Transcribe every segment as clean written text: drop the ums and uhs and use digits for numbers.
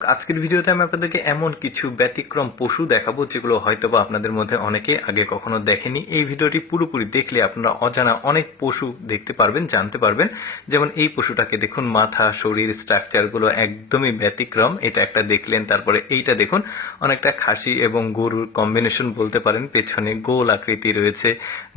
আজকের ভিডিওতে আমি আপনাদেরকে এমন কিছু ব্যতিক্রম পশু দেখাবো যেগুলো হয়তোবা আপনাদের মধ্যে অনেকে আগে কখনো দেখেনি। এই ভিডিওটি পুরোপুরি দেখলে আপনারা অজানা অনেক পশু দেখতে পারবেন, জানতে পারবেন। যেমন এই পশুটাকে দেখুন, মাথা, শরীর, স্ট্রাকচারগুলো একদমই ব্যতিক্রম। এটা একটা দেখলেন। তারপরে এইটা দেখুন, অনেকটা খাসি এবং গরুর কম্বিনেশন বলতে পারেন। পেছনে গোল আকৃতি রয়েছে,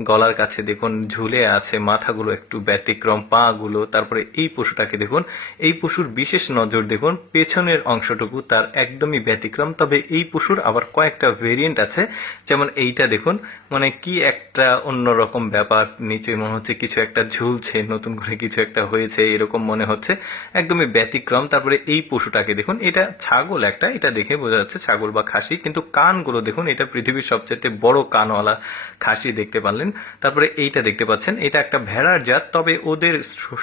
গলার কাছে দেখুন ঝুলে আছে, মাথাগুলো একটু ব্যতিক্রম, পা গুলো। তারপরে এই পশুটাকে দেখুন, এই পশুর বিশেষ নজর দেখুন, পেছনের অংশটুকু তার একদমই ব্যতিক্রম। তবে এই পশুর আবার কয়েকটা ভেরিয়েন্ট আছে। যেমন এইটা দেখুন, মানে কি একটা অন্যরকম ব্যাপার, নিচে মনে হচ্ছে কিছু একটা ঝুলছে, নতুন করে কিছু একটা হয়েছে এরকম মনে হচ্ছে, একদমই ব্যতিক্রম। তারপরে এই পশুটাকে দেখুন, এটা ছাগল একটা, এটা দেখে বোঝা যাচ্ছে ছাগল বা খাসি, কিন্তু কানগুলো দেখুন, এটা পৃথিবীর সবচেয়ে বড় কানওয়ালা খাসি দেখতে পারলেন। তারপরে এইটা দেখতে পাচ্ছেন, এটা একটা ভেড়ার জাত, তবে ওদের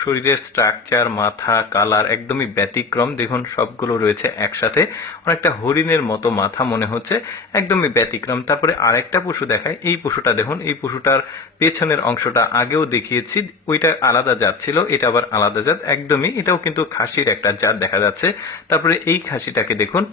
শরীরের স্ট্রাকচার, মাথা, কালার একদমই ব্যতিক্রম। দেখুন সবগুলো রয়েছে একসাথে, অনেকটা হরিণের মতো মাথা মনে হচ্ছে, একদমই ব্যতিক্রম। তারপরে আরেকটা পশু দেখায়, এই পশুটা দেখুন, এই পশুটার পেছনের অংশটা আগেও দেখিয়েছি, ওইটা আলাদা জাত ছিল, এটা আবার আলাদা জাত একদমই, এটাও কিন্তু খাসির একটা জাত দেখা যাচ্ছে। তারপরে এই খাসিটাকে দেখুন,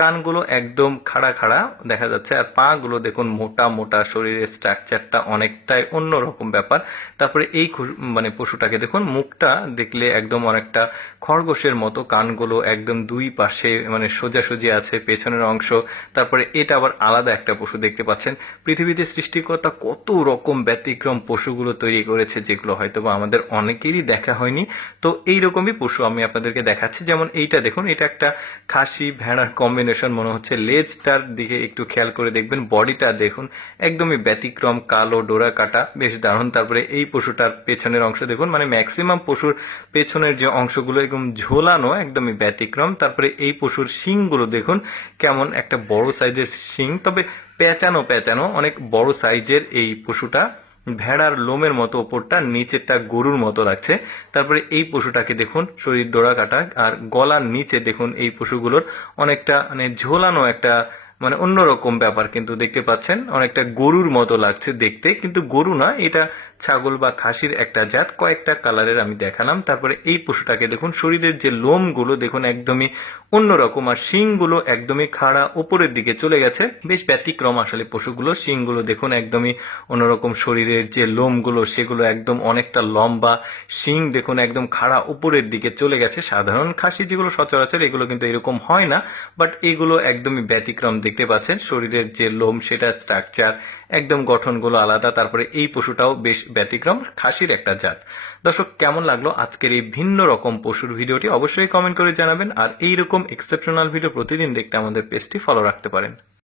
কানগুলো একদম খাড়া খাড়া দেখা যাচ্ছে, আর পা গুলো দেখুন মোটা মোটা, শরীরের স্ট্রাকচারটা অনেকটাই অন্যরকম ব্যাপার। তারপরে এই মানে পশুটাকে দেখুন, মুখটা দেখলে একদম অনেকটা খরগোশের মতো, কানগুলো একদম দুই পাশে মানে সোজাসুজি আছে, পেছনের অংশ। তারপরে এটা আবার আলাদা একটা পশু দেখতে পাচ্ছেন। পৃথিবীতে সৃষ্টিকর্তা কত রকম ব্যতিক্রম পশুগুলো তৈরি করেছে, যেগুলো হয়তোবা আমাদের অনেকেরই দেখা হয়নি। তো এইরকমই পশু আমি আপনাদেরকে দেখাচ্ছি। যেমন এইটা দেখুন, এটা একটা খাসি ভেড়ার কম্বিনেশন মনে হচ্ছে। লেজটার দিকে একটু খেয়াল করে দেখবেন, বডিটা দেখুন একদমই ব্যতিক্রম, কালো ডোরা কাটা, বেশ দারুণ। তারপরে এই পশুটার পেছনের অংশ দেখুন, মানে ম্যাক্সিমাম পশুর পেছনের যে অংশগুলো একদম ঝোলানো, একদমই ব্যতিক্রম। তারপরে এই পশুর শিংগুলো দেখুন, কেমন একটা বড় সাইজের শিং, তবে পেঁচানো পেঁচানো, অনেক বড় সাইজের এই পশুটা। ভেড়ার লোমের মতো ওপরটা, নিচেরটা গরুর মতো লাগছে। তারপরে এই পশুটাকে দেখুন, শরীর ডোরা কাটা, আর গলার নিচে দেখুন এই পশুগুলোর অনেকটা মানে ঝোলানো একটা, মানে অন্যরকম ব্যাপার কিন্তু দেখতে পাচ্ছেন, অনেকটা গরুর মতো লাগছে দেখতে, কিন্তু গরু না, এটা ছাগল বা খাসির একটা জাত। কয়েকটা কালারের আমি দেখালাম। তারপরে এই পশুটাকে দেখুন, শরীরের যে লোমগুলো দেখুন একদমই অন্যরকম, আর শিংগুলো একদমই খাড়া উপরের দিকে চলে গেছে, বেশ ব্যতিক্রম আসলে পশুগুলো। শিংগুলো দেখুন একদমই অন্যরকম, শরীরের যে লোমগুলো সেগুলো একদম অনেকটা লম্বা, শিং দেখুন একদম খাড়া উপরের দিকে চলে গেছে। সাধারণ খাসি যেগুলো সচরাচর, এগুলো কিন্তু এরকম হয় না, বাট এগুলো একদমই ব্যতিক্রম দেখতে পাচ্ছেন। শরীরের যে লোম, সেটা স্ট্রাকচার একদম, গঠনগুলো আলাদা। তারপরে এই পশুটাও বেশ ব্যতিক্রম, খাসির একটা জাত। দর্শক, কেমন লাগলো আজকের এই ভিন্ন রকম পশুর ভিডিওটি অবশ্যই কমেন্ট করে জানাবেন। আর এইরকম এক্সেপশনাল ভিডিও প্রতিদিন দেখতে আমাদের পেজটি ফলো রাখতে পারেন।